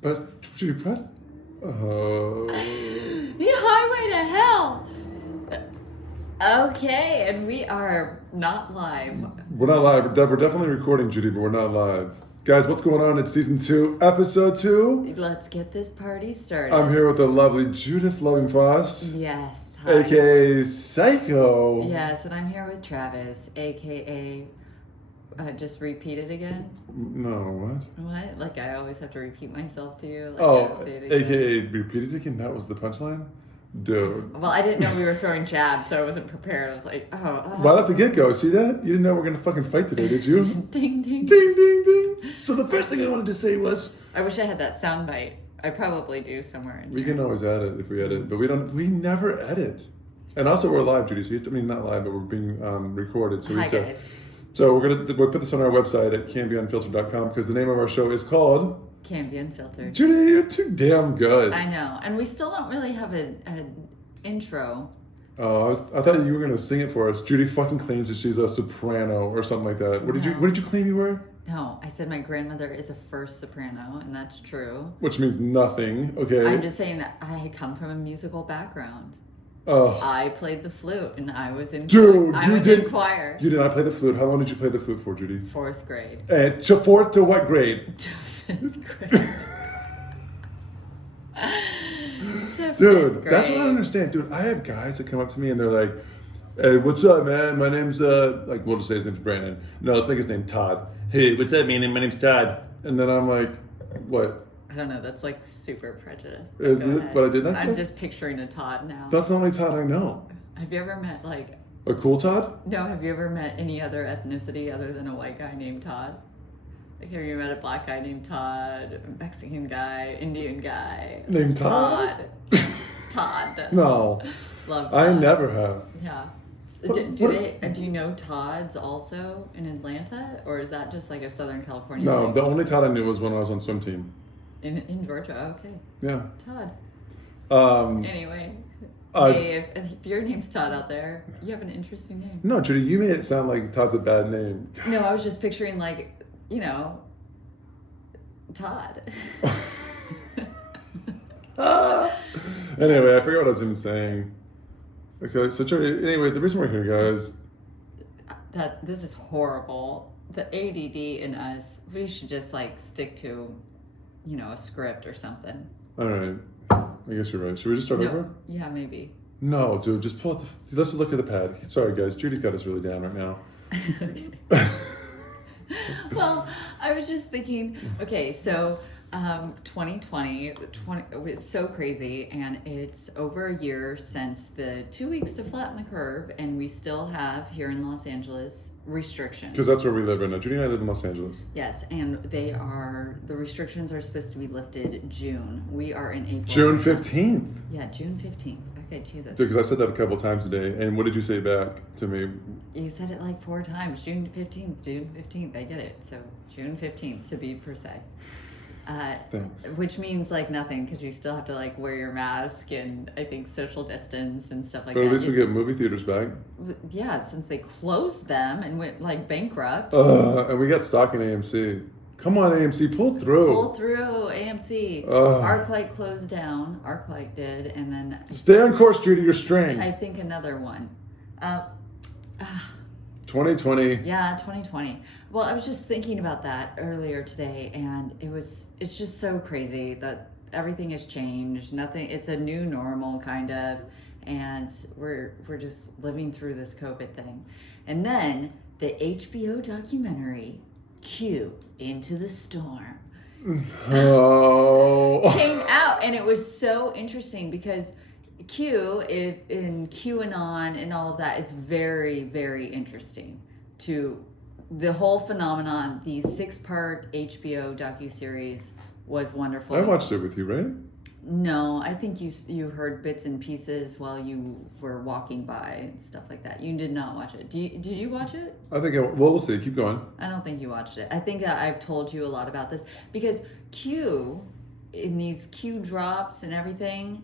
But Judy, press. The highway to hell. Okay, and we are not live. We're not live. We're definitely recording, Judy, but we're not live. Guys, what's going on? It's season 2, episode 2. Let's get this party started. I'm here with the lovely JudithLovingfoss. Yes. Hi. AKA Psycho. Yes, and I'm here with Travis, AKA... just repeat it again? No, what? What? Like I always have to repeat myself to you? Like say it again. AKA repeat it again? That was the punchline? Dude. Well, I didn't know we were throwing jabs, so I wasn't prepared. I was like, Right off the get-go, see that? You didn't know we're going to fucking fight today, did you? Ding, ding. Ding, ding, ding. So the first thing I wanted to say was... I wish I had that sound bite. I probably do somewhere in We here. can always edit if we edit, but we never edit. And also we're live, Judy, so you have to, not live, but we're being recorded. So Hi, guys. So we'll put this on our website at CanbyUnfiltered.com because the name of our show is called... Canby Unfiltered. Judy, you're too damn good. I know. And we still don't really have an intro. Oh, I thought you were going to sing it for us. Judy fucking claims that she's a soprano or something like that. What did you claim you were? No, I said my grandmother is a first soprano, and that's true. Which means nothing, okay? I'm just saying that I come from a musical background. Oh. I played the flute, and I was in Dude, in choir. You did not play the flute. How long did you play the flute for, Judy? 4th grade. And to 4th to what grade? To 5th grade. Dude, that's what I don't understand. Dude, I have guys that come up to me and they're like, hey, what's up, man? My name's, we'll just say his name's Brandon. No, let's make his name Todd. Hey, what's up, man? My name's Todd. And then I'm like, what? I don't know. That's like super prejudiced. Is it? Ahead. But I did that? I'm just picturing a Todd now. That's the only Todd I know. Have you ever met like... A cool Todd? No, have you ever met any other ethnicity other than a white guy named Todd? Like, have you met a black guy named Todd, a Mexican guy, Indian guy? Named Todd? Todd. No. Love Todd. I never have. Yeah. Do you know Todds also in Atlanta? Or is that just like a Southern California No, thing? the only Todd I knew was when I was on swim team. In Georgia, okay. Yeah. Todd. Anyway. Hey, if your name's Todd out there, you have an interesting name. No, Judy, you made it sound like Todd's a bad name. No, I was just picturing like, Todd. Anyway, I forgot what I was even saying. Okay, so Judy, anyway, the reason we're here, guys... This is horrible. The ADD in us, we should just like stick to, a script or something. All right. I guess you're right. Should we just start over? Yeah, maybe. No, dude, just pull it. Let's just look at the pad. Sorry, guys. Judy's got us really down right now. Okay. Well, I was just thinking, okay, so 2020, it's so crazy, and it's over a year since the 2 weeks to flatten the curve, and we still have here in Los Angeles restrictions. Because that's where we live right now. Judy and I live in Los Angeles. Yes, and the restrictions are supposed to be lifted June. We are in April. June 15th. Yeah, June 15th. Okay, Jesus. Because I said that a couple times today, and what did you say back to me? You said it like 4 times. June 15th, June 15th. I get it. So June 15th to be precise. Thanks. Which means like nothing because you still have to like wear your mask and I think social distance and stuff like But that. at least we get movie theaters back. Yeah, since they closed them and went like bankrupt. And we got stock in AMC. Come on, AMC, pull through. Pull through, AMC. ArcLight closed down. ArcLight did, and then... Stay on course, Judy, you're straying. I think another one. 2020. Yeah, 2020. Well, I was just thinking about that earlier today, and it's just so crazy that everything has changed. It's a new normal, kind of, and we're just living through this COVID thing. And then the HBO documentary, Q, Into the Storm, came out, and it was so interesting because Q in QAnon and all of that, it's very, very interesting to the whole phenomenon. The 6-part HBO docuseries was wonderful. I watched it with you, right? No, I think you heard bits and pieces while you were walking by and stuff like that. You did not watch it. Did you watch it? I think, we'll see. Keep going. I don't think you watched it. I think I've told you a lot about this because Q, in these Q drops and everything,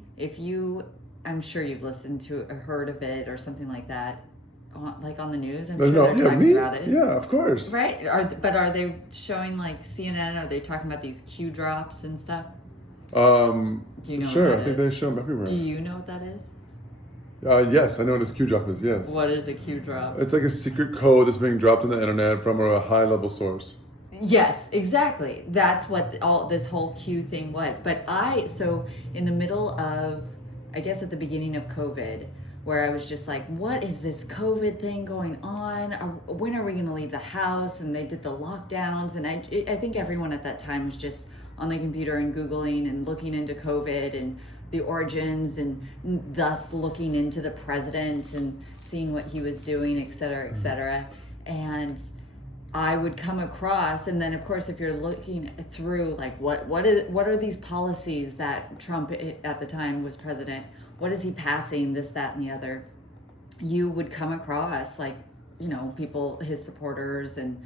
I'm sure you've listened to or heard of it or something like that. on the news? I'm sure they're talking about it. Yeah, of course. Right? Are they showing like CNN? Are they talking about these Q drops and stuff? Do you know sure, what that I think is? they show them everywhere. Do you know what that is? Yes, I know what a Q drop is, yes. What is a Q drop? It's like a secret code that's being dropped on the internet from a high-level source. Yes, exactly. That's what all this whole Q thing was. But so in the middle of, I guess at the beginning of COVID, where I was just like, what is this COVID thing going on? When are we going to leave the house? And they did the lockdowns. And I think everyone at that time was just on the computer and Googling and looking into COVID and the origins and thus looking into the president and seeing what he was doing, et cetera, et cetera. And I would come across, and then of course, if you're looking through like what are these policies that Trump at the time was president, what is he passing, this, that, and the other, you would come across like, people, his supporters and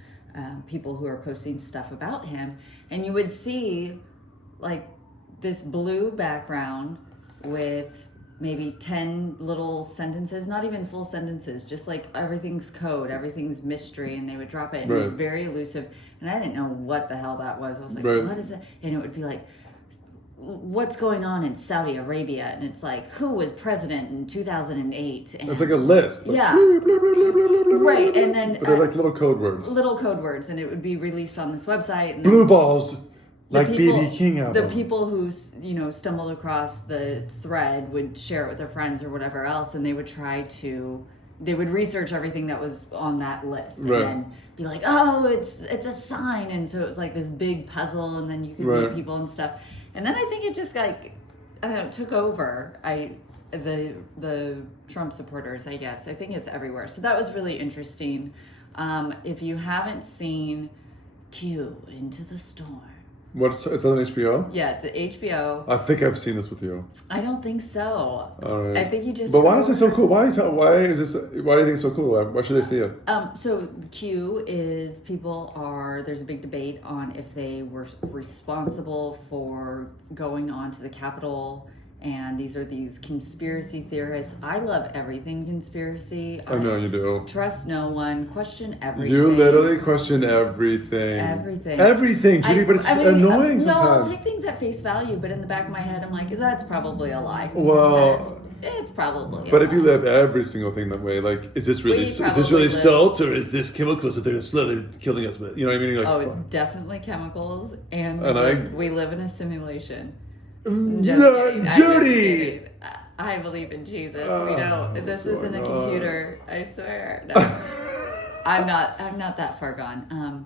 people who are posting stuff about him, and you would see like this blue background with maybe 10 little sentences, not even full sentences, just like everything's code, everything's mystery, and they would drop it. And it was very elusive, and I didn't know what the hell that was. I was like, what is that? And it would be like, what's going on in Saudi Arabia? And it's like, who was president in 2008? And it's like a list. Like, yeah. Blah, blah, blah, blah, blah, blah, right, blah, and then... But they're like little code words. Little code words, and it would be released on this website. And Blue balls. Like B.B. King album. The people who, stumbled across the thread would share it with their friends or whatever else, and they would they would research everything that was on that list, and then be like, oh, it's a sign, and so it was like this big puzzle, and then you could meet people and stuff, and then I think it just like, I don't know, took over. The Trump supporters, I guess. I think it's everywhere. So that was really interesting. If you haven't seen Q Into the Storm. It's on HBO? Yeah, it's HBO. I think I've seen this with you. I don't think so. All right. I think you just. But why is it so cool? Why do you think it's so cool? Why should they see it? So Q is there's a big debate on if they were responsible for going onto the Capitol. And these are these conspiracy theorists. I love everything conspiracy. I know you do. Trust no one. Question everything. You literally question everything. Everything, Judy, but it's annoying sometimes. No, I'll take things at face value, but in the back of my head, I'm like, that's probably a lie. Well... It's probably But if you live every single thing that way, like, is this really salt, or is this chemicals that they're slowly killing us with? You know what I mean? You're like, it's definitely chemicals, and we live in a simulation. Judy! I believe in Jesus. We don't. This isn't a computer. I swear. No. I'm not that far gone.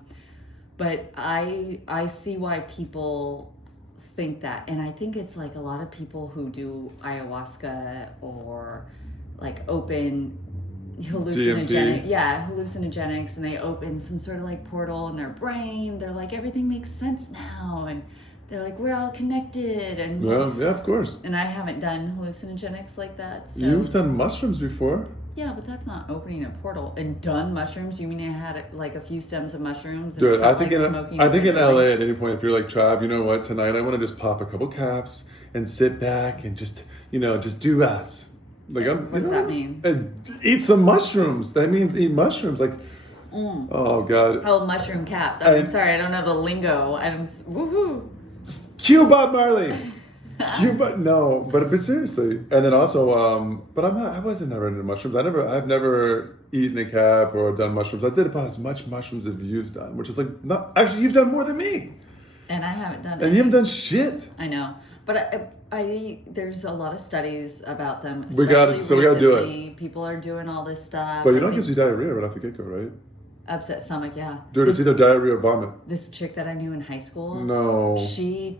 But I see why people think that, and I think it's like a lot of people who do ayahuasca or like open hallucinogenic, hallucinogenics, and they open some sort of like portal in their brain. They're like, everything makes sense now, and they're like, we're all connected. And yeah, of course. And I haven't done hallucinogenics like that. So. You've done mushrooms before. Yeah, but that's not opening a portal. And done mushrooms? You mean I had like a few stems of mushrooms? And Dude, I think in LA at any point, if you're like, Trav, you know what? Tonight I want to just pop a couple caps and sit back and just do us. Like, what does that mean? Eat some mushrooms. That means eat mushrooms. Like, oh God. Oh, mushroom caps. I'm sorry, I don't know the lingo. Woohoo. Cue Bob Marley. No, but seriously, and then also, but I wasn't never into mushrooms. I've never eaten a cap or done mushrooms. I did about as much mushrooms as you've done, which is like not actually you've done more than me. And I haven't done. And you haven't done shit. I know, but I there's a lot of studies about them. We got to do it. People are doing all this stuff. But you don't get you diarrhea right off the get go, right? Upset stomach, yeah. Dude, it's either diarrhea or vomit. This chick that I knew in high school. No. She,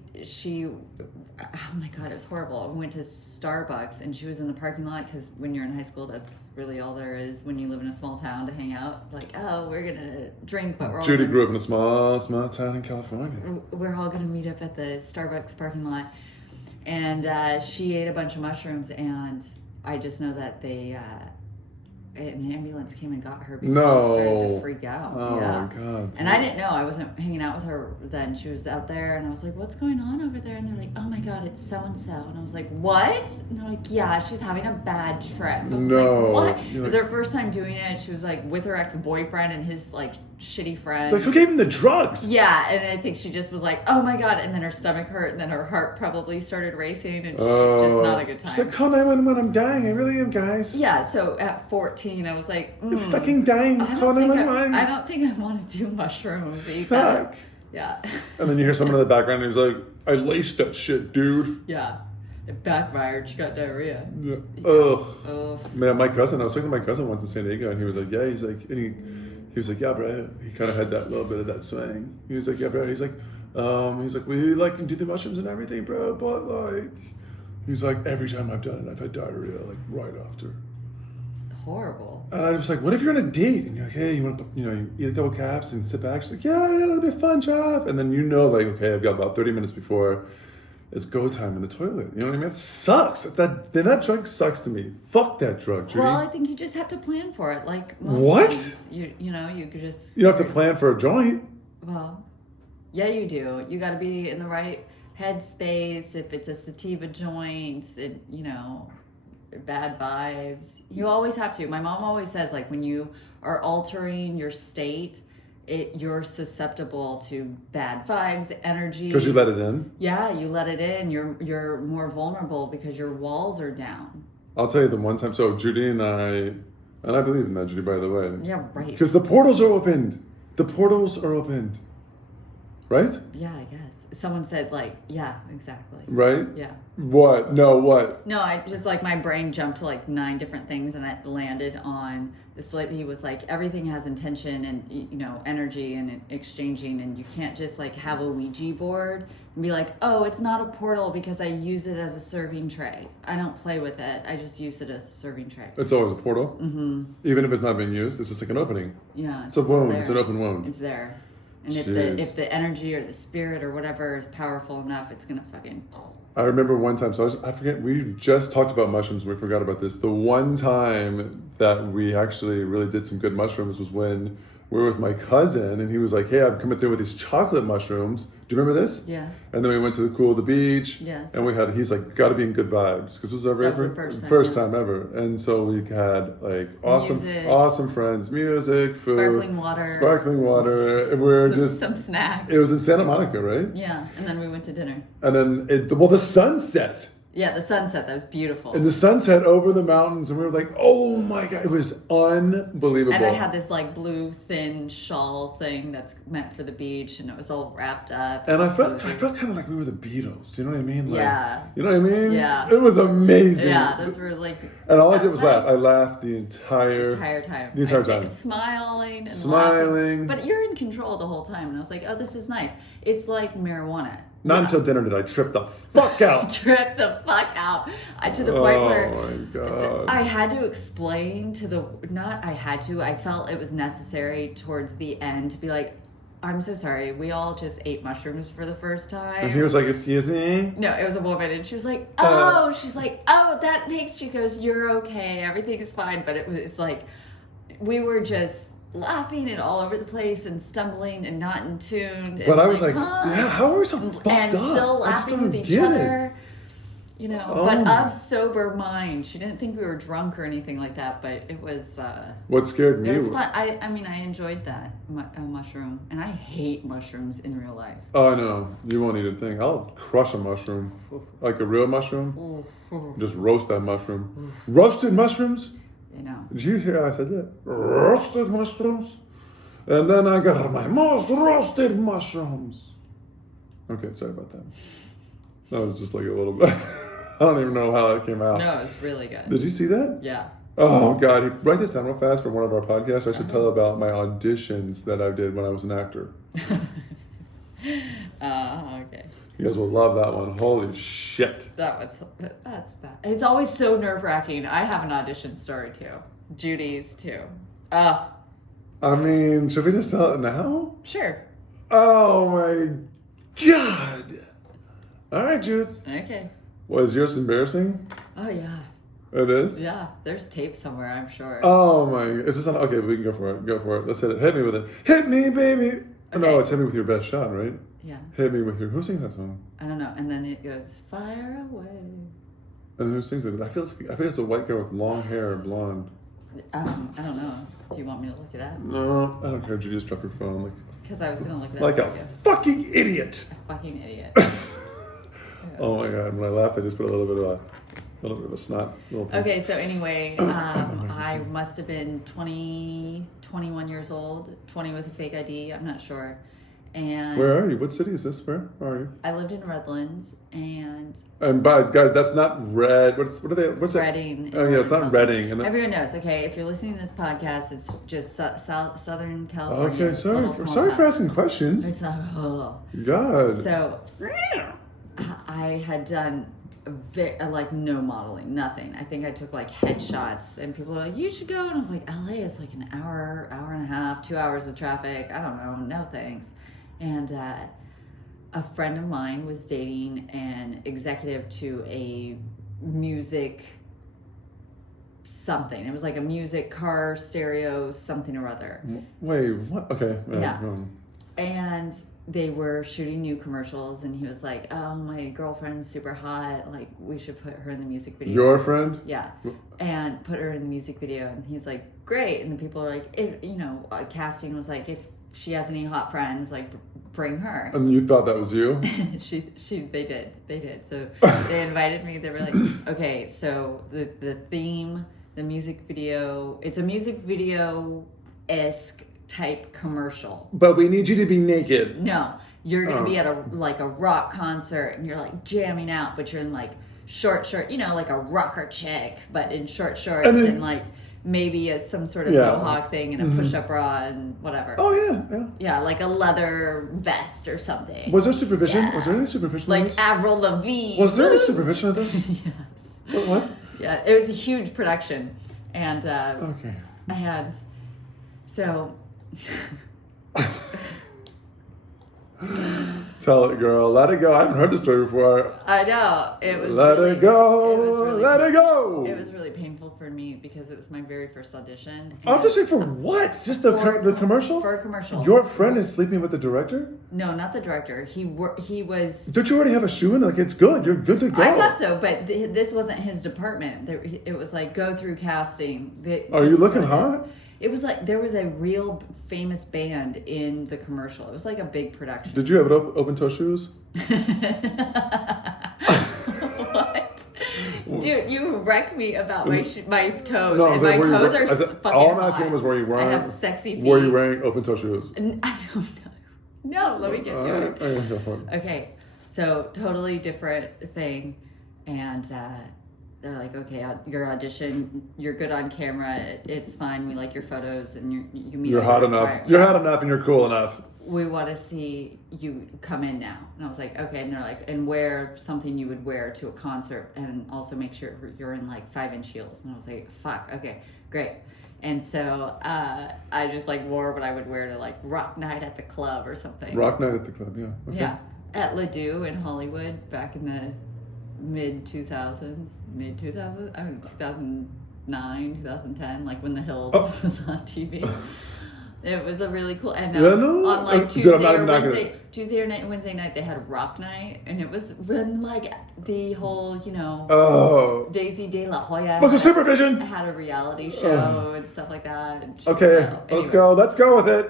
oh my God, it was horrible. I went to Starbucks and she was in the parking lot because when you're in high school, that's really all there is when you live in a small town to hang out. Like, oh, we're going to drink, but we're all Judy grew up in a small town in California. We're all going to meet up at the Starbucks parking lot. And she ate a bunch of mushrooms, and I just know that an ambulance came and got her because she started to freak out. Oh yeah. my God. And I didn't know. I wasn't hanging out with her then. She was out there, and I was like, what's going on over there? And they're like, oh my God, it's so-and-so. And I was like, what? And they're like, yeah, she's having a bad trip. I was like, what? It was her first time doing it. She was like with her ex-boyfriend and his like shitty friend. Like, who gave him the drugs? Yeah, and I think she just was like, oh my God. And then her stomach hurt, and then her heart probably started racing, and just not a good time. She's like, call 911, I'm dying. I really am, guys. Yeah, so at 14, I was like, I'm fucking dying. Call 911. I don't think I want to do mushrooms either. Fuck. Yeah. And then you hear someone in the background who's like, I laced that shit, dude. Yeah. It backfired. She got diarrhea. Yeah. Ugh. Oh. Man, I was talking to my cousin once in San Diego, and he was like, yeah, he's like, and he was like, yeah, bro. He kind of had that little bit of that swing. He was like, yeah, bro. He's like, we like can do the mushrooms and everything, bro, but like, he's like, every time I've done it, I've had diarrhea, like right after. Horrible. And I was like, what if you're on a date and you're like, hey, you want to, you eat a couple caps and sit back? She's like, yeah, it'll be a fun job. And then like, okay, I've got about 30 minutes before it's go time in the toilet. You know what I mean? It sucks. That drug sucks to me. Fuck that drug, Judy. Well, I think you just have to plan for it. Like most what? things. You could just. You don't have to plan for a joint. Well, yeah, you do. You got to be in the right headspace. If it's a sativa joint, bad vibes. You always have to. My mom always says, like, when you are altering your state, you're susceptible to bad vibes, energy. Because you let it in? Yeah, you let it in. You're more vulnerable because your walls are down. I'll tell you the one time. So Judy and I believe in that, Judy, by the way. Yeah, right. Because the portals are opened. The portals are opened. Right? Yeah, I guess. Someone said, like, yeah, exactly. Right? Yeah. What? No, what? No, I just, like, my brain jumped to, like, 9 different things, and it landed on this lady was like, everything has intention and, energy and exchanging, and you can't just, like, have a Ouija board and be like, oh, it's not a portal because I use it as a serving tray. I don't play with it. I just use it as a serving tray. It's always a portal? Mm-hmm. Even if it's not being used, it's just like an opening. Yeah. It's a wound. It's an open wound. It's there. And Jeez. if the energy or the spirit or whatever is powerful enough, it's going to fucking... I remember one time, I forget, we just talked about mushrooms, we forgot about this. The one time that we actually really did some good mushrooms was when we were with my cousin, and he was like, hey, I'm coming through with these chocolate mushrooms. Do you remember this? Yes. And then we went to the cool of the beach. Yes. And he's like, got to be in good vibes. Because it was our first time ever. And so we had like awesome friends, music, food. Sparkling water. And we're just... Some snacks. It was in Santa Monica, right? Yeah. And then we went to dinner. And then, the sunset. Yeah, the sunset, that was beautiful. And the sunset over the mountains, and we were like, oh my God, it was unbelievable. And I had this like blue thin shawl thing that's meant for the beach, and it was all wrapped up. And I felt kind of like we were the Beatles, you know what I mean? Like, yeah. You know what I mean? Yeah. It was amazing. Yeah, those were like... And all I did was laugh. I laughed the entire time. The entire time. Smiling and laughing. But you're in control the whole time, and I was like, oh, this is nice. It's like marijuana. Not until dinner did I trip the fuck out. To the point where I had to explain I felt it was necessary towards the end to be like, I'm so sorry, we all just ate mushrooms for the first time. And he was like, excuse me? No, it was a woman, and she was like, oh, that makes, she goes, you're okay, everything is fine. But it's like, we were just laughing and all over the place and stumbling and not in tune. But I was like, yeah, how are we so fucked and up? Still laughing with each other. But of sober mind. She didn't think we were drunk or anything like that, but it was... what scared me... It was fun. I enjoyed that mushroom. And I hate mushrooms in real life. Oh, I know. You won't eat a thing. I'll crush a mushroom. Like a real mushroom. Just roast that mushroom. Roasted mushrooms? Did you hear how I said that? Roasted mushrooms? And then I got my most roasted mushrooms. Okay, sorry about that. That was just like a little bit... I don't even know how that came out. No, it was really good. Did you see that? Yeah. Oh, God. Write this down real fast for one of our podcasts. I should tell about my auditions that I did when I was an actor. Okay. You guys will love that one. Holy shit. That's bad. It's always so nerve-wracking. I have an audition story, too. Judy's, too. I mean, should we just tell it now? Sure. Oh, my God. All right, Judith. Okay. Was yours embarrassing? Oh, yeah. It is? Yeah, there's tape somewhere, I'm sure. Oh my, is this on? Okay, we can go for it. Go for it. Let's hit it. Hit me with it. Hit me, baby. Okay. No, it's hit me with your best shot, right? Yeah. Hit me with your, who sings that song? I don't know. And then it goes, fire away. And who sings it? I feel it's a white girl with long hair, blonde. I don't know. Do you want me to look it up? No, I don't care. Judy just dropped her phone. Because I was going to look it up. Like a fucking idiot. A fucking idiot. Oh my god, when I laughed, I just put a little bit of a snot. Okay, so anyway, I must have been 20, 21 years old, 20 with a fake ID, I'm not sure. And where are you? What city is this? Where are you? I lived in Redlands, and by guys, that's not Red. What are they? What's Reading. Oh yeah, it's not Reading. And everyone knows. Okay, if you're listening to this podcast, it's just Southern California. Okay, sorry for asking questions. It's not. Oh. God. So I had done like no modeling, nothing. I think I took like headshots, and people were like, "You should go," and I was like, "LA is like an hour and a half, 2 hours with traffic. I don't know, no thanks." And a friend of mine was dating an executive to a music something. It was like a music car stereo something or other. Wait, what? Okay. Yeah. And they were shooting new commercials, and he was like, "Oh, my girlfriend's super hot. Like, we should put her in the music video." Your friend? Yeah. And put her in the music video. And he's like, "Great." And the people are like, casting was like, if she has any hot friends, like, bring her. And you thought that was you? They did. So they invited me. They were like, okay, so the theme, the music video, it's a music video-esque type commercial. But we need you to be naked. No, you're going to be at a rock concert, and you're like jamming out, but you're in like short, like a rocker chick, but in short shorts and like maybe some sort of mohawk thing and a push-up bra and whatever. Oh yeah. Yeah, like a leather vest or something. Was there supervision? Yeah. Was there any supervision? Like Avril Lavigne. Was there any supervision of this? Yes. What? Yeah, it was a huge production, and okay. I had so. Tell it, girl. Let it go. I haven't heard this story before. I know. It was Let really, it go. It was really Let it go. It was really painful for me because it was my very first audition. I'll just say for what? Just the commercial? For a commercial. Your friend is sleeping with the director? No, not the director. He was. Don't you already have a shoe in? Like, it's good. You're good to go. I thought so, but this wasn't his department. It was like go through casting. Are you looking hot? It was like there was a real famous band in the commercial. It was like a big production. Did you have open toe shoes? What? Dude, you wreck me about my toes. No, and my toes are fucking all I'm hot. asking was were you wearing? I have sexy feet. Were you wearing open toe shoes? I don't know. No, let me get to it. Okay, so totally different thing, and they're like, okay, your audition, you're good on camera, it's fine, we like your photos, and you meet. You're hot enough. You're hot enough, and you're cool enough. We want to see you come in now. And I was like, okay. And they're like, and wear something you would wear to a concert, and also make sure you're in like 5-inch heels. And I was like, fuck, okay, great. And so I just like wore what I would wear to like rock night at the club or something. Rock night at the club, yeah. Okay. Yeah, at Ladue in Hollywood back in the mid 2000s, I mean 2009, 2010, like when The Hills was on TV. It was a really cool, and on like Tuesday or Wednesday night, they had rock night, and it was when like the whole, Daisy De La Hoya was a supervision. Had a reality show and stuff like that. And okay, let's go with it.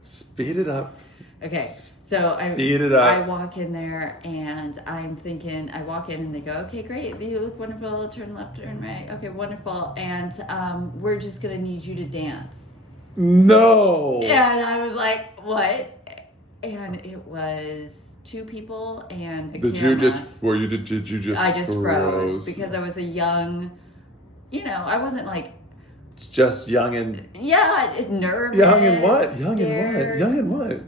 Speed it up. Okay, so I walk in there, and I'm thinking, I walk in and they go, okay, great, you look wonderful, turn left, turn right, okay, wonderful, and we're just gonna need you to dance. No. And I was like, what? And it was 2 people and a camera. Did you just I just froze because I was a young, I wasn't like. Just young and. Yeah, nervous. Young and what? Scared. Young and what?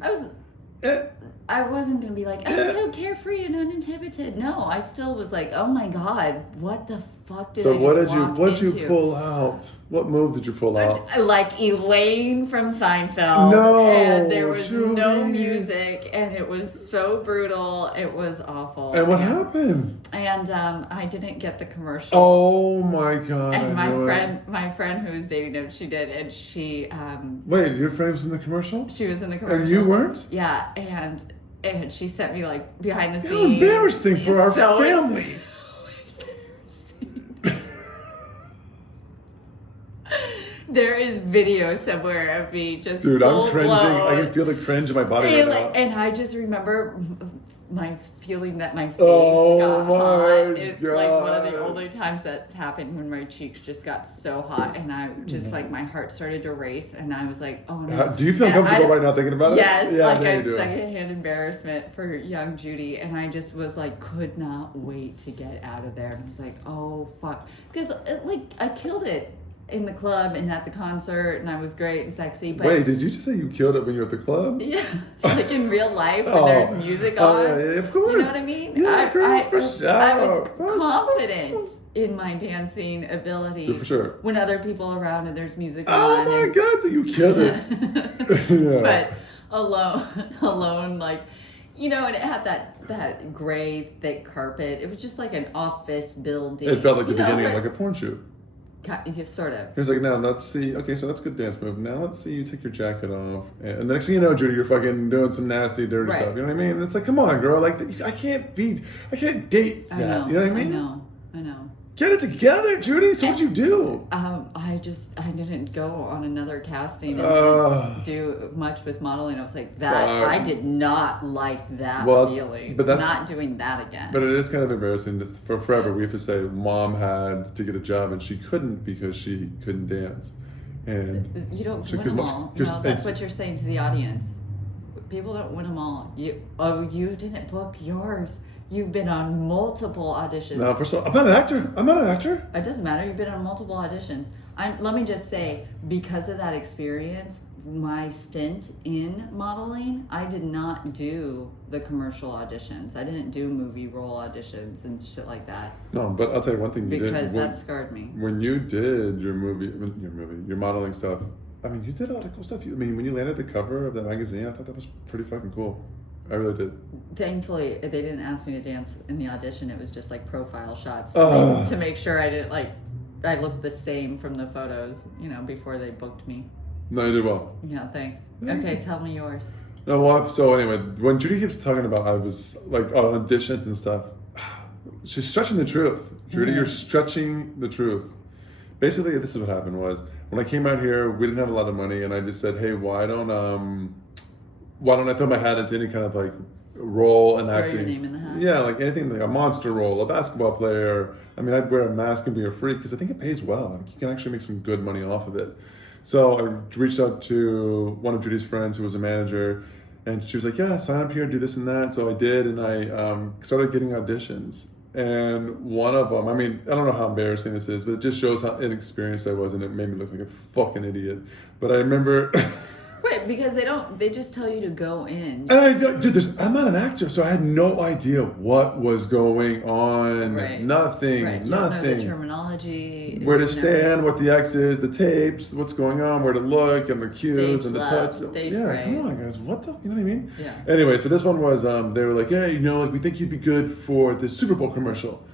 I wasn't going to be like, I'm so carefree and uninhibited. No, I still was like, oh my God, what the fuck did So I what just did walk what'd you into? pull out? What move did you pull out? Like Elaine from Seinfeld. No, And there was no Judy. music, and it was so brutal. It was awful. And what happened? And I didn't get the commercial. Oh my god! And I knew it. my friend who was dating him, she did, and she Wait, your friend was in the commercial? she was in the commercial. And you weren't? Yeah, and she sent me like behind the How scenes. embarrassing for our So family. There is video somewhere of me just Dude, I'm full cringing. blown. I can feel the cringe in my body right now. And I just remember my feeling that my face Oh got my hot. It's like one of the God. only times that's happened when my cheeks just got so hot, and I just like my heart started to race, and I was like, oh no. Do you feel And comfortable right now thinking about it? Yes, Yeah, like I know a you do. secondhand embarrassment for young Judy, and I just was like, could not wait to get out of there, and I was like, oh fuck, because like I killed it in the club and at the concert, and I was great and sexy. But Wait, did you just say you killed it when you were at the club? yeah, like in real life when Oh. there's music on. Yeah, of course. You know what I mean? Yeah, girl, for sure. I was confident in my dancing ability. Yeah, for sure. When other people around and there's music Oh on. my and- god, you killed it. Yeah. But alone, like, you know, and it had that gray thick carpet. It was just like an office building. It felt like the You know, beginning of but- like a porn shoot. Just sort of. He was like, now let's see. Okay, so that's a good dance move. Now let's see you take your jacket off. And the next thing you know, Judy, you're fucking doing some nasty, dirty Right. stuff. You know what I mean? It's like, come on, girl. Like, I can't date that. I know. You know what I mean? I know. Get it together, Judy. So what'd you do? I didn't go on another casting and didn't do much with modeling. I was like, that Fuck. I did not like that feeling. but that- not doing that again. But it is kind of embarrassing. Just for forever, we have to say mom had to get a job and she couldn't because she couldn't dance. And You don't So, win 'cause them mo- all. 'cause No, that's it's- what you're saying to the audience. People don't win them all. You didn't book yours. You've been on multiple auditions. no, first of all, I'm not an actor. It doesn't matter. You've been on multiple auditions. Let me just say, because of that experience, my stint in modeling, I did not do the commercial auditions. I didn't do movie role auditions and shit like that No, but I'll tell you one thing you because did. that scarred me. When you did your modeling stuff, I mean, you did a lot of cool stuff. When you landed the cover of that magazine, I thought that was pretty fucking cool. I really did. Thankfully, they didn't ask me to dance in the audition. It was just like profile shots Ugh. to make sure I didn't I looked the same from the photos, before they booked me. No, you did well. Yeah, thanks. Okay, tell me yours. No, well, so anyway, when Judy keeps talking about I was like on auditions and stuff, she's stretching the truth. Judy, you're stretching the truth. Basically, this is what happened was when I came out here, we didn't have a lot of money, and I just said, hey, why don't I throw my hat into any kind of like role and Throw acting? your name in the hat. Yeah, like anything like a monster role, a basketball player. I mean, I'd wear a mask and be a freak because I think it pays well. I think you can actually make some good money off of it. So I reached out to one of Judy's friends who was a manager, and she was like, yeah, sign up here, do this and that. So I did, and I started getting auditions. And one of them, I mean, I don't know how embarrassing this is, but it just shows how inexperienced I was, and it made me look like a fucking idiot. But I remember... Right, because they just tell you to go in. And I'm not an actor, so I had no idea what was going on. Right. Nothing. Right, you Nothing. don't know the terminology. Where to you know. stand, what the X is, the tapes, what's going on, where to look, and the cues Stage and the left, touch. stage Yeah, right. come on, guys. What the? You know what I mean? Yeah. Anyway, so this one was, they were like, hey, we think you'd be good for the Super Bowl commercial.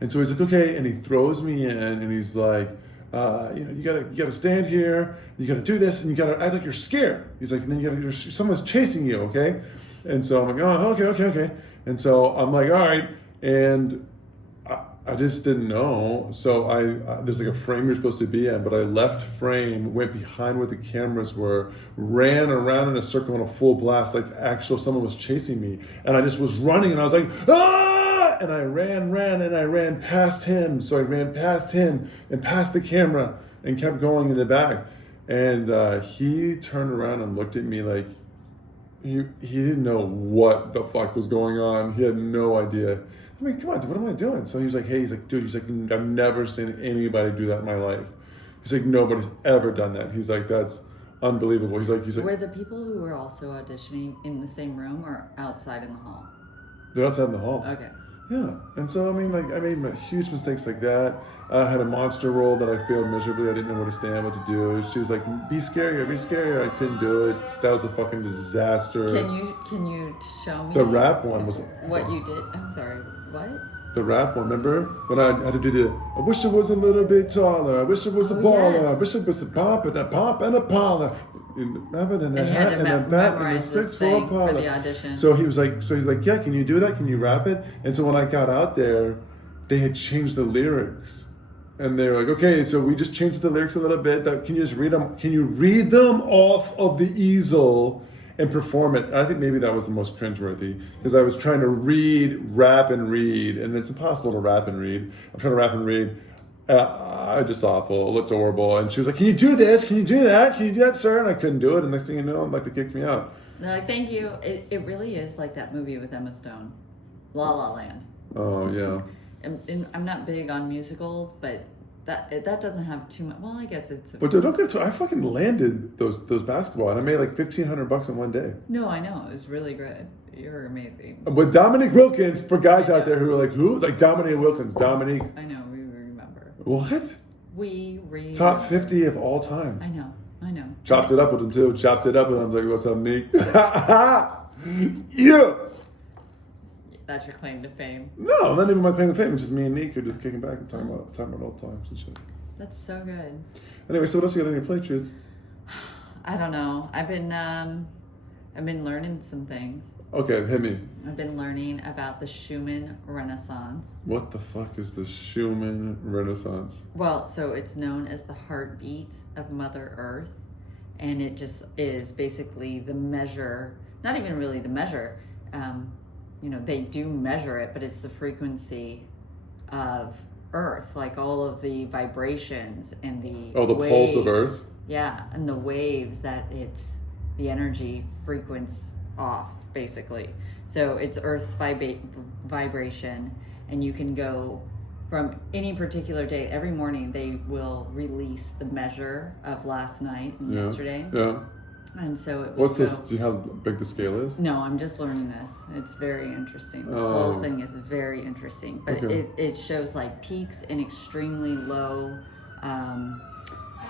And so he's like, okay, and he throws me in, and he's like, you gotta stand here, you gotta do this, and you gotta act like you're scared. He's like, and then someone's chasing you, okay? And so I'm like, oh, okay. And so I'm like, all right, and I just didn't know. So I there's like a frame you're supposed to be in, but I left frame, went behind where the cameras were, ran around in a circle on a full blast, like someone was chasing me, and I just was running, and I was like, ah! And I ran past him. So I ran past him and past the camera and kept going in the back. And he turned around and looked at me like he didn't know what the fuck was going on. He had no idea. I mean, come on, dude, what am I doing? So he was like, dude, I've never seen anybody do that in my life. He's like, nobody's ever done that. He's like, that's unbelievable. He's like, Were the people who were also auditioning in the same room or outside in the hall? they're outside in the hall. Okay. Yeah, and so I mean, like I made huge mistakes like that. I had a monster role that I failed miserably. I didn't know what to stand, what to do. She was like, "Be scarier, be scarier." I couldn't do it. That was a fucking disaster. Can you show me The rap one was what you did? I'm sorry. What? The rap one, remember? When I had to do the, I wish it was a little bit taller. I wish it was a baller. Yes. I wish it was a pop and a parlor. Remember? And you had to memorize this thing for the audition. So he's like, yeah, can you do that? Can you rap it? And so when I got out there, they had changed the lyrics. And they were like, okay, so we just changed the lyrics a little bit. Can you just read them? Can you read them off of the easel and perform it? I think maybe that was the most cringeworthy because I was trying to rap and read, and it's impossible to rap and read. I'm trying to rap and read. Just awful. It looked horrible. And she was like, "Can you do this? Can you do that? Can you do that, sir?" And I couldn't do it. And next thing you know, like they kicked me out. They're like, "Thank you." It really is like that movie with Emma Stone, La La Land. Oh yeah. And I'm not big on musicals, but that doesn't have too much. Well, I guess it's. But dude, don't get to. I fucking landed those basketball, and I made like $1,500 in one day. No, I know it was really good. You're amazing. With Dominique Wilkins, for guys out there who are like, who? Like Dominique Wilkins. Dominique. I know, we remember. What? We remember. Top 50 of all time. I know. Chopped it up with him too. Chopped it up with him. I was like, what's up, Nick? Yeah. That's your claim to fame. No, not even my claim to fame. It's just me and Nick are just kicking back and talking about old times and shit. That's so good. Anyway, so what else you got on your plate, Judes? I don't know. I've been learning some things. Okay, hit me. I've been learning about the Schumann Renaissance. What the fuck is the Schumann Renaissance? Well, so it's known as the heartbeat of Mother Earth, and it just is basically the measure, not even really the measure, they do measure it, but it's the frequency of Earth, like all of the vibrations and the waves. Pulse of Earth? Yeah, and the waves that the energy frequency off, basically. So it's Earth's vibration, and you can go from any particular day. Every morning they will release the measure of last night and yesterday. Yeah. And so it what's this? Do you know how big the scale is? No, I'm just learning this. It's very interesting. The whole thing is very interesting. But it shows like peaks and extremely low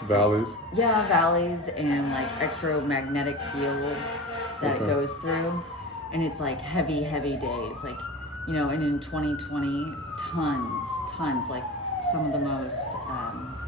valleys. Yeah, valleys and like electromagnetic fields that it goes through. And it's like heavy days. Like, and in 2020, tons, like some of the most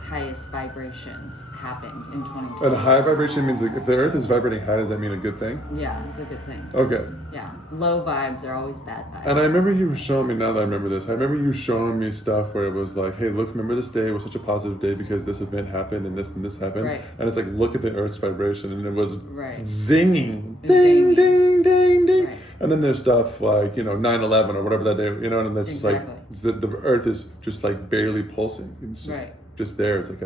highest vibrations happened in 2020. And high vibration means like if the Earth is vibrating high, does that mean a good thing? Yeah, it's a good thing. Okay. Yeah, low vibes are always bad vibes. And I remember you showing me, now that I remember this, I remember you showing me stuff where it was like, hey, look, remember this day was such a positive day because this event happened and this happened. Right. And it's like, look at the Earth's vibration, and it was right. zinging. Ding, ding, ding, ding. Right. And then there's stuff like, 9/11 or whatever that day, and that's exactly. just like, the Earth is just like barely pulsing. It's just, just there. It's like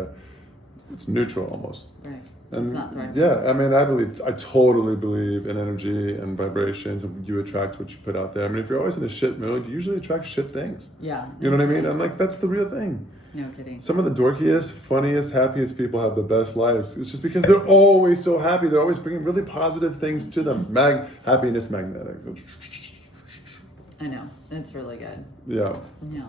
it's neutral almost. Right. And it's not threatening. Yeah, I mean, I totally believe in energy and vibrations, and you attract what you put out there. I mean, if you're always in a shit mood, you usually attract shit things. Yeah. You know what I mean? I'm like, that's the real thing. No kidding. Some of the dorkiest, funniest, happiest people have the best lives. It's just because they're always so happy. They're always bringing really positive things to them. Happiness magnetic. I know. It's really good. Yeah. Yeah.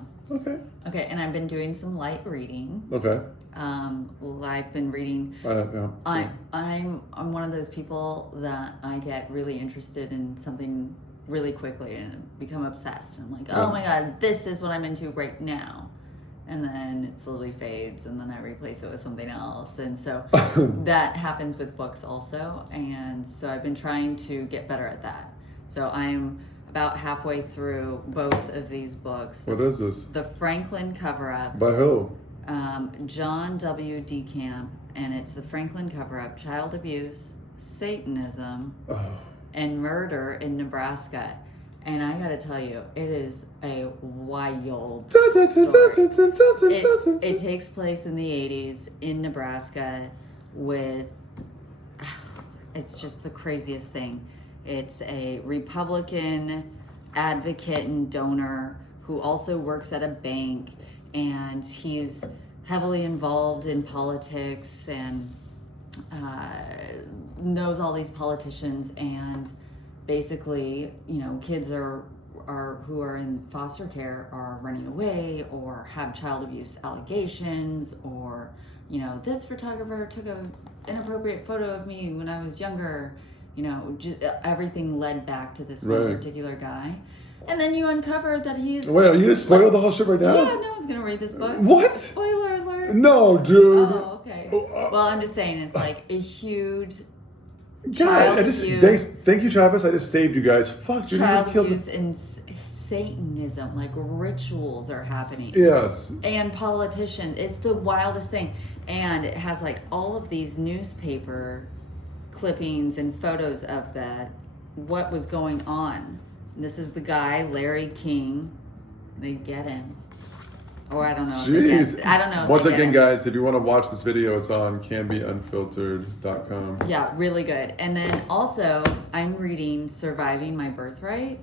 Okay, and I've been doing some light reading. Okay. I've been reading. I'm one of those people that I get really interested in something really quickly and become obsessed. I'm like, oh my God, this is what I'm into right now. And then it slowly fades, and then I replace it with something else. And so that happens with books also. And so I've been trying to get better at that. So I'm about halfway through both of these books. What is this? The Franklin Cover-Up. By who? John W. DeCamp. And it's the Franklin Cover-Up, Child Abuse, Satanism, and Murder in Nebraska. And I gotta tell you, it is a wild story. It takes place in the 80s in Nebraska with, it's just the craziest thing. It's a Republican advocate and donor who also works at a bank, and he's heavily involved in politics and knows all these politicians, and basically, kids are who are in foster care are running away or have child abuse allegations, or this photographer took an inappropriate photo of me when I was younger. Just everything led back to this one particular guy. And then you uncover that he's... Wait, are you going to spoil the whole shit right now? Yeah, no one's going to read this book. What? Spoiler alert. No, dude. Oh, okay. Well, I'm just saying it's like a huge God, thank you, Travis. I just saved you guys. Fuck, dude. Child abuse and Satanism, like rituals are happening. Yes. And politicians. It's the wildest thing. And it has like all of these newspaper clippings and photos of what was going on. And this is the guy, Larry King. They get him. Or I don't know. Jeez. I don't know. Once again, guys, if you want to watch this video, it's on CanbyUnfiltered.com. Yeah, really good. And then also, I'm reading Surviving My Birthright,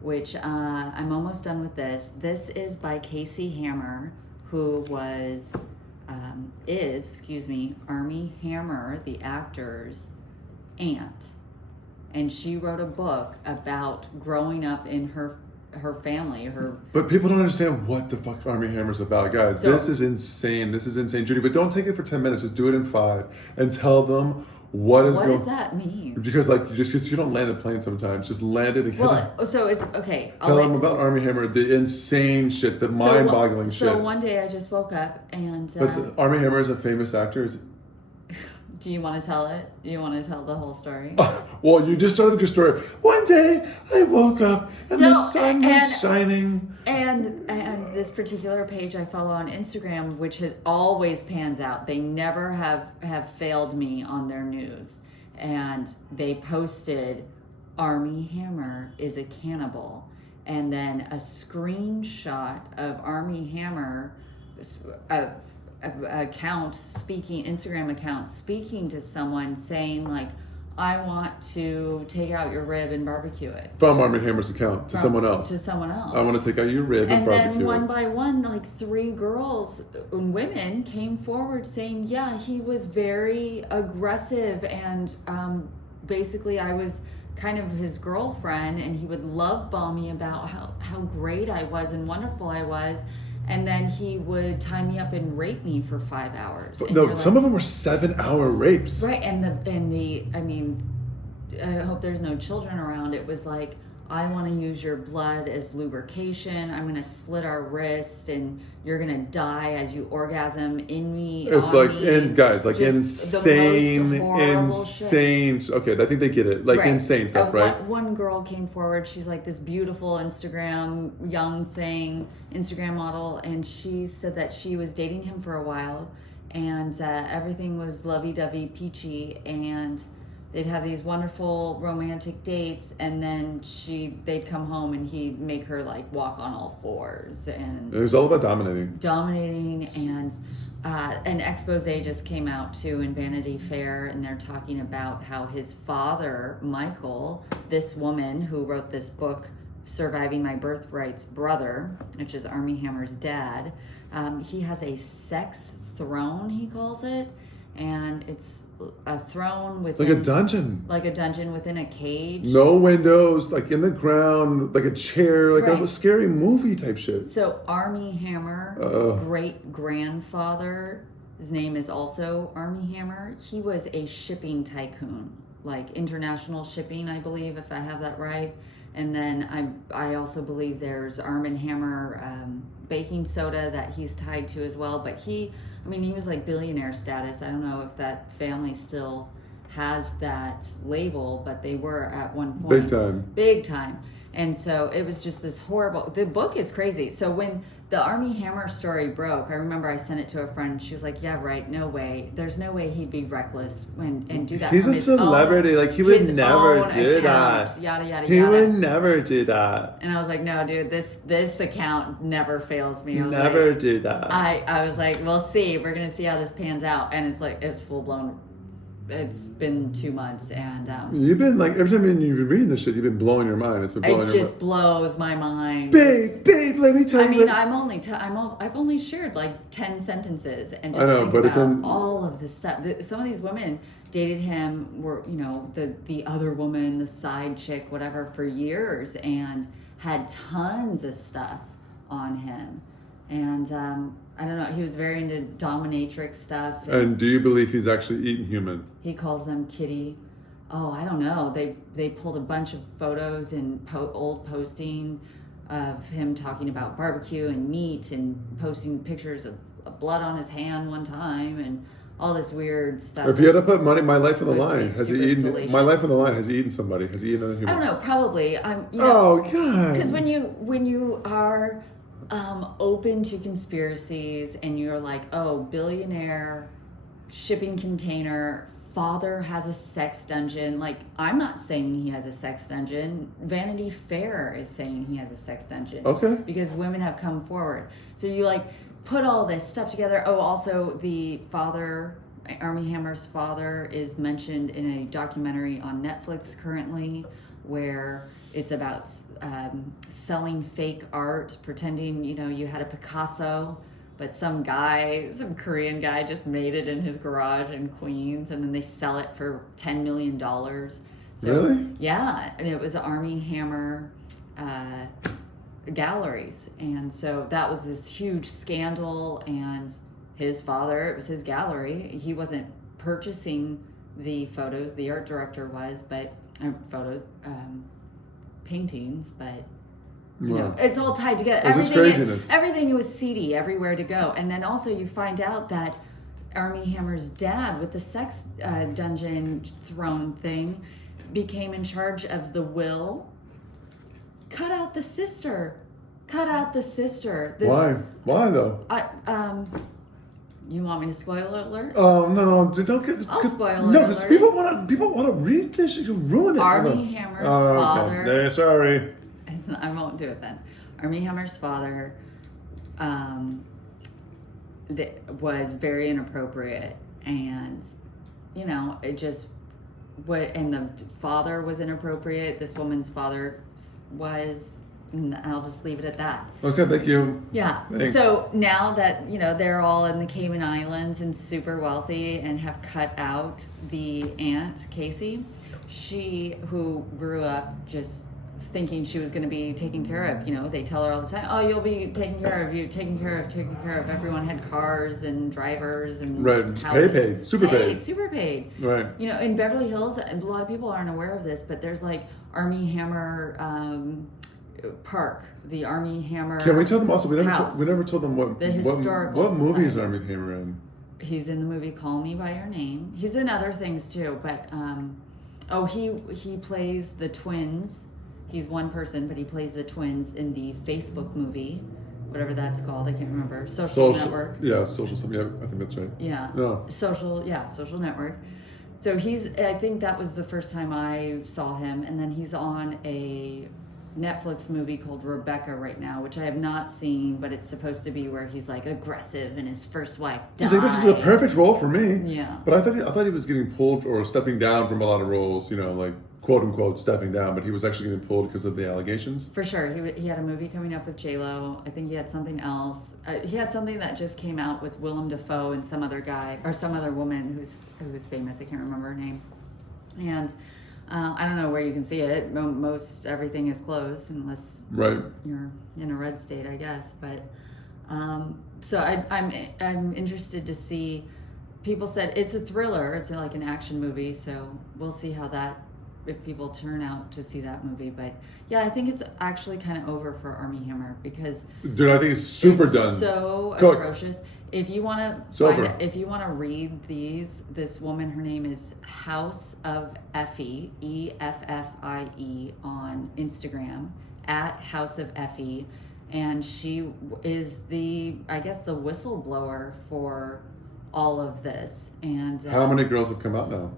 which I'm almost done with this. This is by Casey Hammer, who is Armie Hammer, the actor's aunt. And she wrote a book about growing up in her family. But people don't understand what the fuck Armie Hammer's about, guys. This is insane. This is insane, Judy. But don't take it for 10 minutes. Just do it in 5 and tell them what does that mean? Because you don't land a plane sometimes. Just land it again. Well, so it's okay. Tell them about Armie Hammer, the insane shit, the mind-boggling shit. So one day I just woke up and. But Armie Hammer is a famous actor. Do you want to tell it? Do you want to tell the whole story? Well, you just started your story. One day I woke up and the sun was shining. And this particular page I follow on Instagram, which always pans out. They never have failed me on their news. And they posted, Armie Hammer is a cannibal. And then a screenshot of Armie Hammer, Instagram account speaking to someone saying like, I want to take out your rib and barbecue it. From Armie Hammer's account to someone else. I want to take out your rib and barbecue it. And then one by one, like 3 girls and women came forward saying, yeah, he was very aggressive and basically I was kind of his girlfriend and he would love bomb me about how great I was and wonderful I was. And then he would tie me up and rape me for 5 hours. No, some of them were 7-hour rapes. Right, I hope there's no children around. It was like, I want to use your blood as lubrication. I'm going to slit our wrist and you're going to die as you orgasm in me. It's like, and guys, like insane. Okay, I think they get it. Like insane stuff, right? One girl came forward. She's like this beautiful Instagram model. And she said that she was dating him for a while and everything was lovey-dovey, peachy. And they'd have these wonderful romantic dates, and then they'd come home and he'd make her like walk on all fours, and it was all about dominating. And an expose just came out too in Vanity Fair, and they're talking about how his father, Michael, this woman who wrote this book, Surviving My Birthright's brother, which is Armie Hammer's dad, he has a sex throne, he calls it. And it's a throne within... Like a dungeon. Like a dungeon within a cage. No windows, like in the ground, like a chair, like a scary movie type shit. So Armie Hammer's great-grandfather, his name is also Armie Hammer. He was a shipping tycoon, like international shipping, I believe, if I have that right. And then I also believe there's Armie Hammer baking soda that he's tied to as well. But he was like billionaire status. I don't know if that family still has that label, but they were at one point. Big time. And so it was just this horrible... The book is crazy. So when the Armie Hammer story broke, I remember I sent it to a friend. She was like, yeah, right, no way. There's no way he'd be reckless and do that. He's a celebrity. Like, he would never do that. Yada, yada, he would never do that. And I was like, no, dude, this account never fails me. Never do that. I was like, we'll see. We're going to see how this pans out. And it's like, it's full-blown it's been 2 months, and you've been like every time you've been reading this shit, you've been blowing your mind. It's been blowing it your just blows my mind. Babe, let me tell you. I mean, I've only shared like 10 sentences, and just think but about it's in, all of this stuff. Some of these women dated him, were the other woman, the side chick, whatever, for years, and had tons of stuff on him, and I don't know. He was very into dominatrix stuff. And do you believe he's actually eating human? He calls them kitty. Oh, I don't know. They pulled a bunch of photos and old posting of him talking about barbecue and meat, and posting pictures of blood on his hand one time, and all this weird stuff. If you had to put my life on the line, has he eaten salacious. my life on the line? Has he eaten somebody? Has he eaten another human? I don't know. Probably. Oh God! Because when you are open to conspiracies, and you're like, oh, billionaire, shipping container, father has a sex dungeon. Like, I'm not saying he has a sex dungeon. Vanity Fair is saying he has a sex dungeon. Okay. Because women have come forward. So you like put all this stuff together. Oh, also the father, Armie Hammer's father, is mentioned in a documentary on Netflix currently, where it's about selling fake art, pretending, you had a Picasso, but some Korean guy just made it in his garage in Queens, and then they sell it for $10 million. So, really? Yeah, and it was Armie Hammer galleries, and so that was this huge scandal, and his father, it was his gallery. He wasn't purchasing the photos, the art director was, but paintings, but it's all tied together. Everything was seedy everywhere to go. And then also you find out that Armie Hammer's dad, with the sex dungeon throne thing, became in charge of the will. Cut out the sister. Why though? You want me to spoil alert? Oh no! Don't get. I'll spoil No, alert. because people want to read this. You can ruin it. Armie Hammer's father. Okay. Sorry. I won't do it then. Armie Hammer's father was very inappropriate, and it just and the father was inappropriate. This woman's father was. And I'll just leave it at that. Okay, thank you. Yeah. Thanks. So now that, they're all in the Cayman Islands and super wealthy and have cut out the aunt, Casey, who grew up just thinking she was going to be taken care of. They tell her all the time, oh, you'll be taken care of, taken care of. Everyone had cars and drivers and right, paid, super paid. Right. In Beverly Hills, and a lot of people aren't aware of this, but there's like Armie Hammer Park, the Armie Hammer. Can we tell them also? We never told them what movie is Armie Hammer in? He's in the movie Call Me by Your Name. He's in other things too, but he plays the twins. He's one person, but he plays the twins in the Facebook movie, whatever that's called. I can't remember. Social Network. Yeah, social something. Yeah, I think that's right. Yeah. No. Social Network. So I think that was the first time I saw him, and then he's on a Netflix movie called Rebecca right now, which I have not seen, but it's supposed to be where he's like aggressive and his first wife died. He's like, this is a perfect role for me. Yeah. But I thought he was getting pulled or stepping down from a lot of roles, like quote unquote stepping down, but he was actually getting pulled because of the allegations. For sure. He had a movie coming up with J-Lo. I think he had something else. He had something that just came out with Willem Dafoe and some other guy, or some other woman who's famous. I can't remember her name. And I don't know where you can see it. Most everything is closed unless you're in a red state, I guess. But so I'm interested to see. People said it's a thriller. It's like an action movie. So we'll see if people turn out to see that movie. But yeah, I think it's actually kind of over for Armie Hammer because dude, I think it's super done. So cooked. Atrocious. If you want to read this woman, her name is House of Effie, EFFIE, on Instagram, at House of Effie, and she is the whistleblower for all of this. And how many girls have come out now?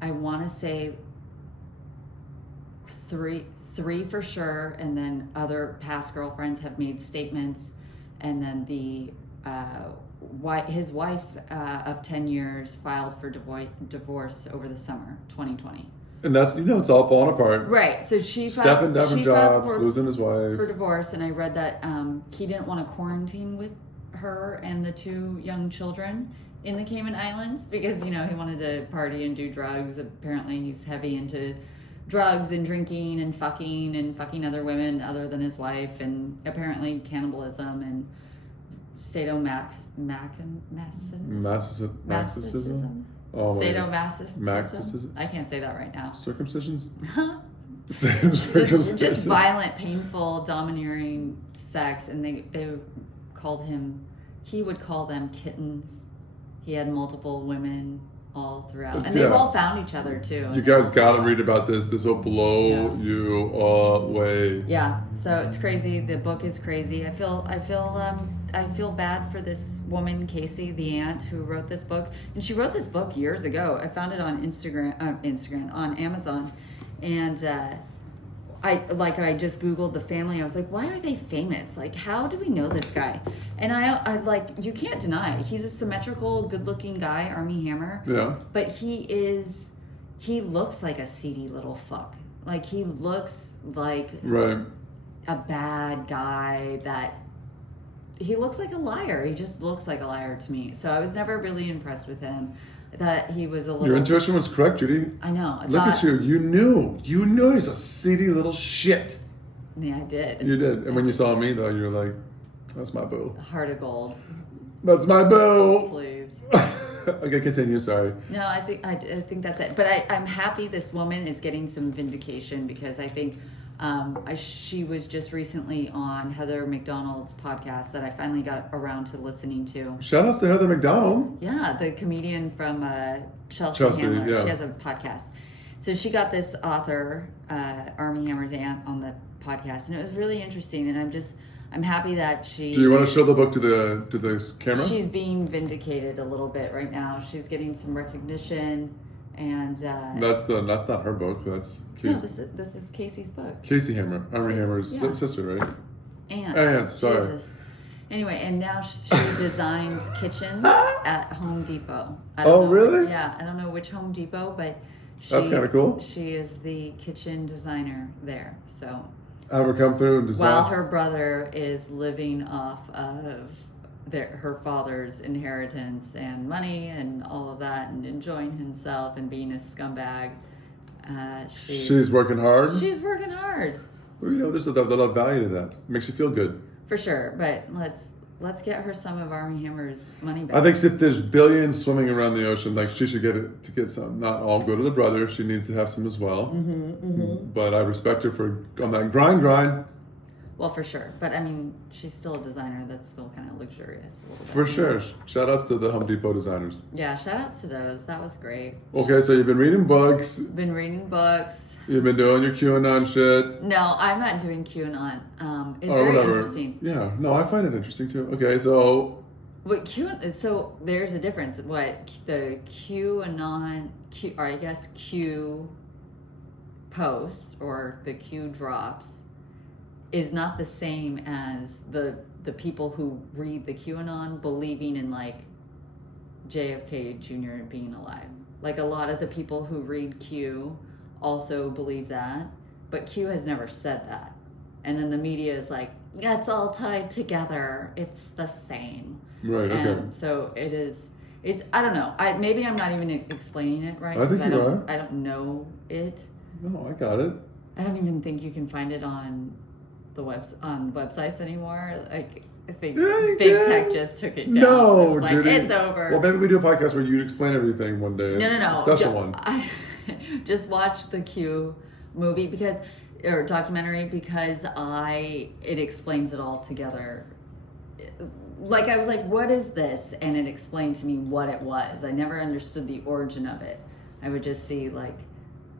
I want to say three for sure, and then other past girlfriends have made statements. And then the his wife of 10 years filed for divorce over the summer 2020. And that's, it's all falling apart. Right. So she stepping down from jobs, losing his wife. For divorce. And I read that he didn't want to quarantine with her and the 2 young children in the Cayman Islands because, he wanted to party and do drugs. Apparently he's heavy into drugs and drinking and fucking other women other than his wife, and apparently cannibalism and sadomasochism. Oh, sadomasochism. I can't say that right now. Circumcisions? just violent, painful, domineering sex, and they called him. He would call them kittens. He had multiple women all throughout, and they've all found each other too. You guys gotta read about this. This will blow you away. Yeah, so it's crazy. The book is crazy. I feel bad for this woman, Casey, the aunt, who wrote this book, and she wrote this book years ago. I found it on Instagram on Amazon, and I just Googled the family. I was like, why are they famous? Like, how do we know this guy? And I you can't deny it. He's a symmetrical, good-looking guy, Armie Hammer. Yeah. But he looks like a seedy little fuck. Like, he looks like a bad guy that... He looks like a liar. He just looks like a liar to me. So I was never really impressed with him. That he was a little... Your intuition was correct, Judy. I know. Look at you. You knew he's a seedy little shit. Yeah, I did. You did. And when you saw me, though, you were like, that's my boo. Heart of gold. That's my boo. Please. Okay, continue. Sorry. No, I think that's it. But I'm happy this woman is getting some vindication because I think she was just recently on Heather McDonald's podcast that I finally got around to listening to. Shout out to Heather McDonald. Yeah, the comedian from Chelsea Handler. Yeah. She has a podcast. So she got this author, Armie Hammer's aunt, on the podcast, and it was really interesting. And I'm happy that she... Do you want to show the book to the camera? She's being vindicated a little bit right now. She's getting some recognition. And that's not her book. That's Casey. No, this is Casey's book. Casey Hammer, Armie Hammer's sister, right? Aunt. Sorry. Jesus. Anyway, and now she designs kitchens at Home Depot. Really? Yeah, I don't know which Home Depot, but that's kind of cool. She is the kitchen designer there. So have her come through and design. While her brother is living off of her father's inheritance and money and all of that, and enjoying himself and being a scumbag. She's working hard. She's working hard. Well, there's a lot of value to that. Makes you feel good. For sure, but let's get her some of Armie Hammer's money back. I think if there's billions swimming around the ocean, like she should get some. Not all go to the brother. She needs to have some as well. But I respect her for on that grind. Well, for sure. But, I mean, she's still a designer that's still kind of luxurious. A little bit. For sure. Shout outs to the Home Depot designers. Yeah, shout outs to those. That was great. Okay, so you've been reading books. Been reading books. You've been doing your QAnon shit. No, I'm not doing QAnon. It's very interesting. Yeah, no, I find it interesting too. Okay, so... So there's a difference. What the QAnon, or I guess Q posts, or the Q drops, is not the same as the people who read the QAnon believing in like JFK Jr. being alive. Like a lot of the people who read Q also believe that, but Q has never said that. And then the media is like, it's all tied together. It's the same. Right. Okay. And so it is. It's. I don't know. Maybe I'm not even explaining it right. I think you are. I don't know it. No, I got it. I don't even think you can find it on on websites anymore. Like I think big tech just took it down. No, it Judy. It's over. Well, maybe we do a podcast where you explain everything one day. No. A special one. Just watch the Q movie or documentary because it explains it all together. Like I was like, what is this? And it explained to me what it was. I never understood the origin of it. I would just see like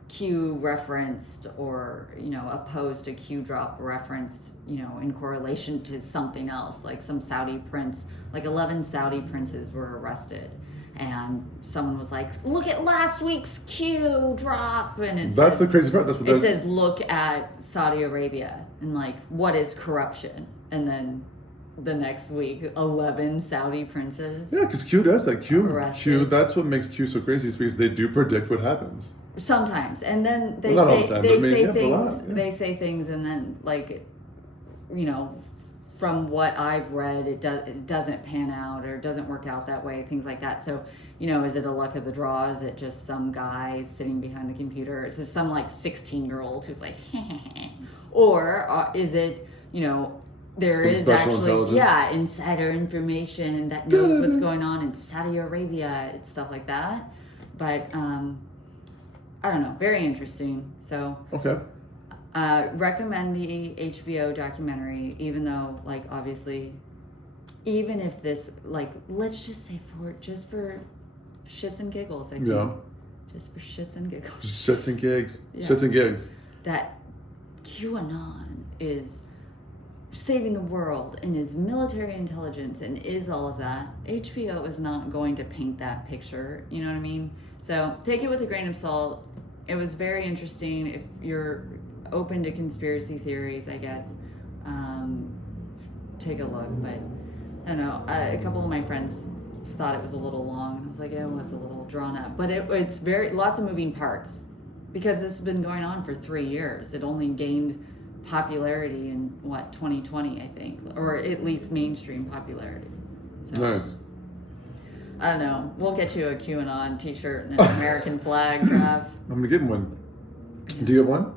Q referenced or, a post, a Q drop referenced, in correlation to something else, like some Saudi prince, like 11 Saudi princes were arrested. And someone was like, look at last week's Q drop. And that's the crazy part. It says, look at Saudi Arabia and like, what is corruption? And then the next week 11 Saudi princes. Yeah, because Q does that. Q, arrested. that's what makes Q so crazy, is because they do predict what happens. Sometimes, and then they Well, not all say the time, they but I mean, say yeah, but a things. lot, yeah. They say things, and then like, you know, from what I've read, it doesn't pan out or it doesn't work out that way. Things like that. So, you know, is it a luck of the draw? Is it just some guy sitting behind the computer? Is it some like 16-year-old who's like, or is it, you know, there Some is special actually, intelligence? yeah, insider information that knows what's going on in Saudi Arabia and stuff like that. But I don't know, very interesting. So Okay. recommend the HBO documentary, even though, like, obviously, even if this, like, let's just say for shits and giggles, I think. Yeah. Just for shits and giggles. Shits and gigs. Yeah. Shits and gigs. That QAnon is saving the world and is military intelligence and is all of that. HBO is not going to paint that picture. You know what I mean? So take it with a grain of salt. It was very interesting. If you're open to conspiracy theories, I guess, take a look. But I don't know. A couple of my friends thought it was a little long, and I was like, it was a little drawn up. But it's lots of moving parts, because this has been going on for 3 years. It only gained popularity in 2020, I think, or at least mainstream popularity. So, Nice. I don't know. We'll get you a QAnon t-shirt and an American flag, Trav. I'm gonna get one. Do you have one?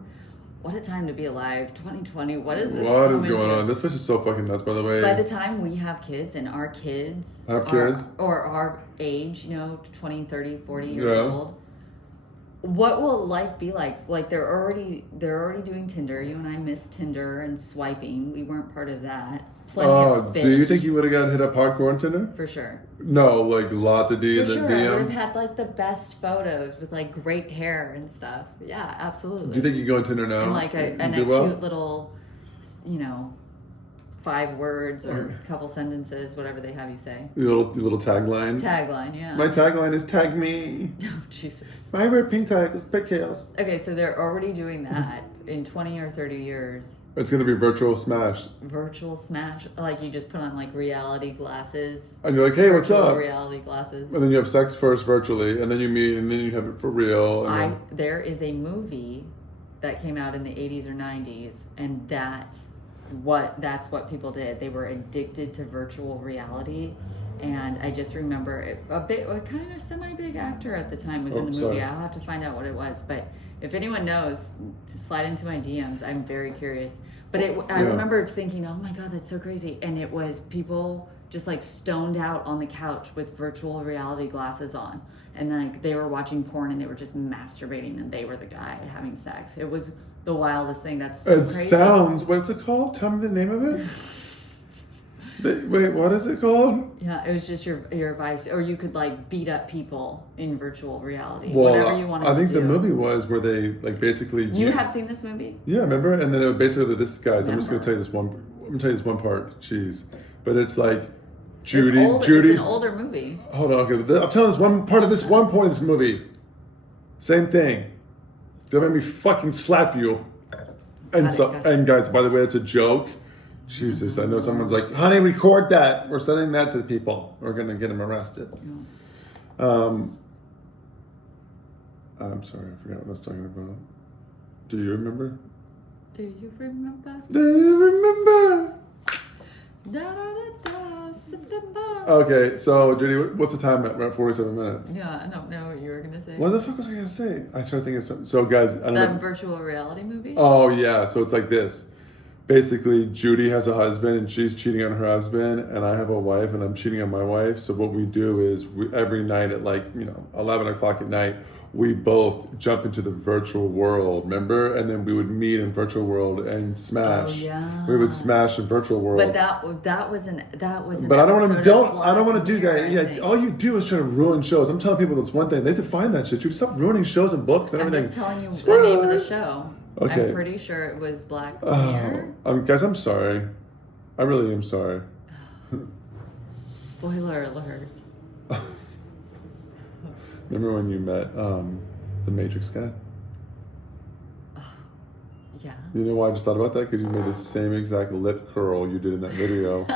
What a time to be alive. 2020. What is this? What is coming going to? on? This place is so fucking nuts, by the way. By the time we have kids and our kids Have kids? or our age, you know, 20, 30, 40 years Yeah. old, what will life be like? Like they're already doing Tinder. You and I missed Tinder and swiping. We weren't part of that. Plenty of fish. Do you think you would have gotten hit up hardcore on Tinder? For sure. No, like lots of D For in the sure. I would have DM. had like the best photos with like great hair and stuff. Yeah, absolutely. Do you think you go on Tinder now? And like a do well? cute little, you know, 5 words or a couple sentences, whatever they have you say. Your little tagline. Tagline, yeah. My tagline is "Tag me." Oh, Jesus. I wear pigtails. Okay, so they're already doing that in 20 or 30 years. It's gonna be virtual smash, Virtual smash, like you just put on like reality glasses. and you're like, "Hey, what's Virtual up?" reality glasses. And then you have sex first virtually, and then you meet, and then you have it for real. And then, There is a movie that came out in the 80s or 90s, and that's what people did. They were addicted to virtual reality. And I just remember a kind of semi-big actor at the time was in the movie. Sorry. I'll have to find out what it was. But if anyone knows, to slide into my DMs. I'm very curious. But I remember thinking, oh my God, that's so crazy. And it was people just like stoned out on the couch with virtual reality glasses on. And like they were watching porn and they were just masturbating and they were the guy having sex. It was the wildest thing. That's so crazy. sounds. What's it called? Tell me the name of it. Wait, what is it called? Yeah, it was just your advice, or you could like beat up people in virtual reality, Well, whatever you wanted to do. I think the movie was where they like basically. You have seen this movie? Yeah, remember? And then it was basically this guy's. I'm just gonna Remember. tell you this one. I'm gonna tell you this one part. Jeez, but it's like Judy. It's Judy's. an older movie. Hold on. Okay, I'm telling this one part of this one point of this movie. Same thing. Don't make me fucking slap you. And Got it. and guys, by the way, it's a joke. Jesus, I know someone's like, honey, record that. We're sending that to people. We're going to get them arrested. I'm sorry, I forgot what I was talking about. Do you remember? Do you remember? Do you remember? Da, da, da, da, September. Okay, so Judy, what's the time at? We're at 47 minutes. Yeah, I don't know what you were gonna say. What the fuck was I going to say? I started thinking of something. So guys, I don't That know. virtual reality movie? Oh, yeah. So it's like this. Basically, Judy has a husband and she's cheating on her husband, and I have a wife and I'm cheating on my wife. So what we do is every night at 11 o'clock at night, we both jump into the virtual world, remember? And then we would meet in virtual world and smash. Oh, yeah. We would smash in virtual world. But that was an But I don't want to I don't want to do Black that. Mirror, I Yeah, think. all you do is try to ruin shows. I'm telling people that's one thing. They have to find that shit. You stop ruining shows and books and I'm everything. just telling you the name of the show. Okay. I'm pretty sure it was Black Mirror. Guys, I'm sorry. I really am sorry. Spoiler alert. Remember when you met the Matrix guy? Yeah. You know why I just thought about that? Because you made the same exact lip curl you did in that video.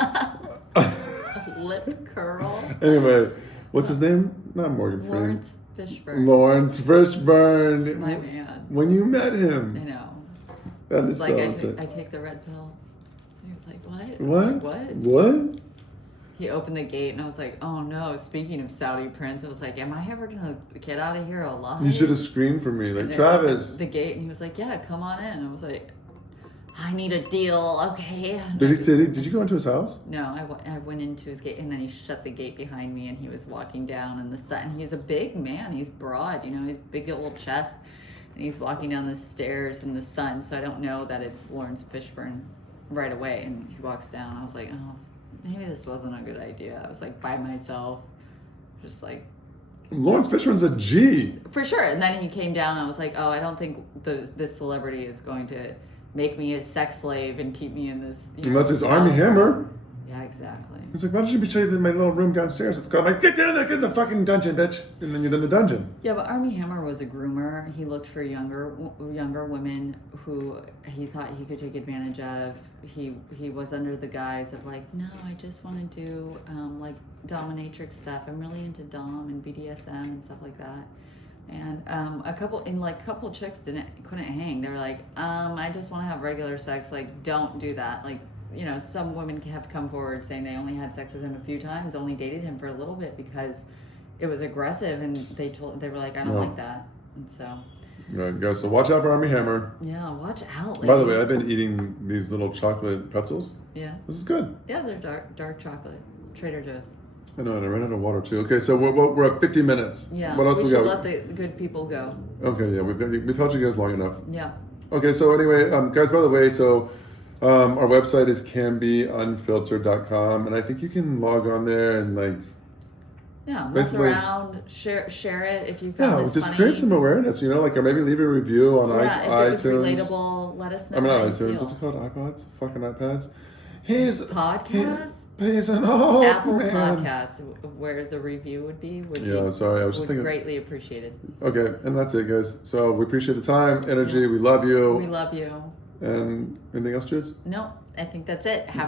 Lip curl. Anyway, what's his name? Not Morgan Freeman. Lawrence Fishburne. Lawrence Fishburne. My man. When you met him. I know. That is Like, so I take the red pill. He was like, what? What? What? What? He opened the gate and I was like, oh no, speaking of Saudi Prince, I was like, am I ever going to get out of here alive? You should have screamed for me. Like, And Travis. the gate and he was like, yeah, come on in. I was like, I need a deal, okay? Did you go into his house? No, I went into his gate and then he shut the gate behind me and he was walking down in the sun. And he's a big man. He's broad, you know, he's big old chest. And he's walking down the stairs in the sun. So I don't know that it's Lawrence Fishburne right away. And he walks down. I was like, oh, maybe this wasn't a good idea. I was like by myself, just like. Lawrence Fishburne's a G. For sure. And then he came down and I was like, oh, I don't think this celebrity is going to make me a sex slave and keep me in this. Unless it's Armie Hammer. Yeah, exactly. He's like, why don't you be showing in my little room downstairs? It's called, like, get down there, get in the fucking dungeon, bitch. And then you're in the dungeon. Yeah, but Armie Hammer was a groomer. He looked for younger women who he thought he could take advantage of. He was under the guise of like, no, I just want to do like dominatrix stuff. I'm really into dom and BDSM and stuff like that. And a couple chicks couldn't hang. They were like, I just want to have regular sex. Like, don't do that. Like, you know, some women have come forward saying they only had sex with him a few times, only dated him for a little bit because it was aggressive, and they were like, I don't like that. And so. Right, guys. So watch out for Armie Hammer. Yeah, watch out. Ladies. By the way, I've been eating these little chocolate pretzels. Yes. This is good. Yeah, they're dark chocolate. Trader Joe's. I know, and I ran out of water too. Okay, so we're at 50 minutes. Yeah. What else we we should got? let the good people go. Okay, yeah, we've held you guys long enough. Yeah. Okay, so anyway, guys, by the way, so our website is canbyunfiltered.com, and I think you can log on there and like. Yeah, mess basically around, share it if you found this just funny. create some awareness, you know, like, or maybe leave a review on iTunes. If it was relatable, let us know. I mean, not how you iTunes. feel. What's it called? iPods? Fucking iPads? He's Podcast? He's an old Apple man. Podcast, where the review would be. Sorry, I was just would thinking. greatly appreciated. Okay, and that's it, guys. So we appreciate the time, energy. Yeah. We love you. We love you. And anything else, Judes? No, I think that's it. Have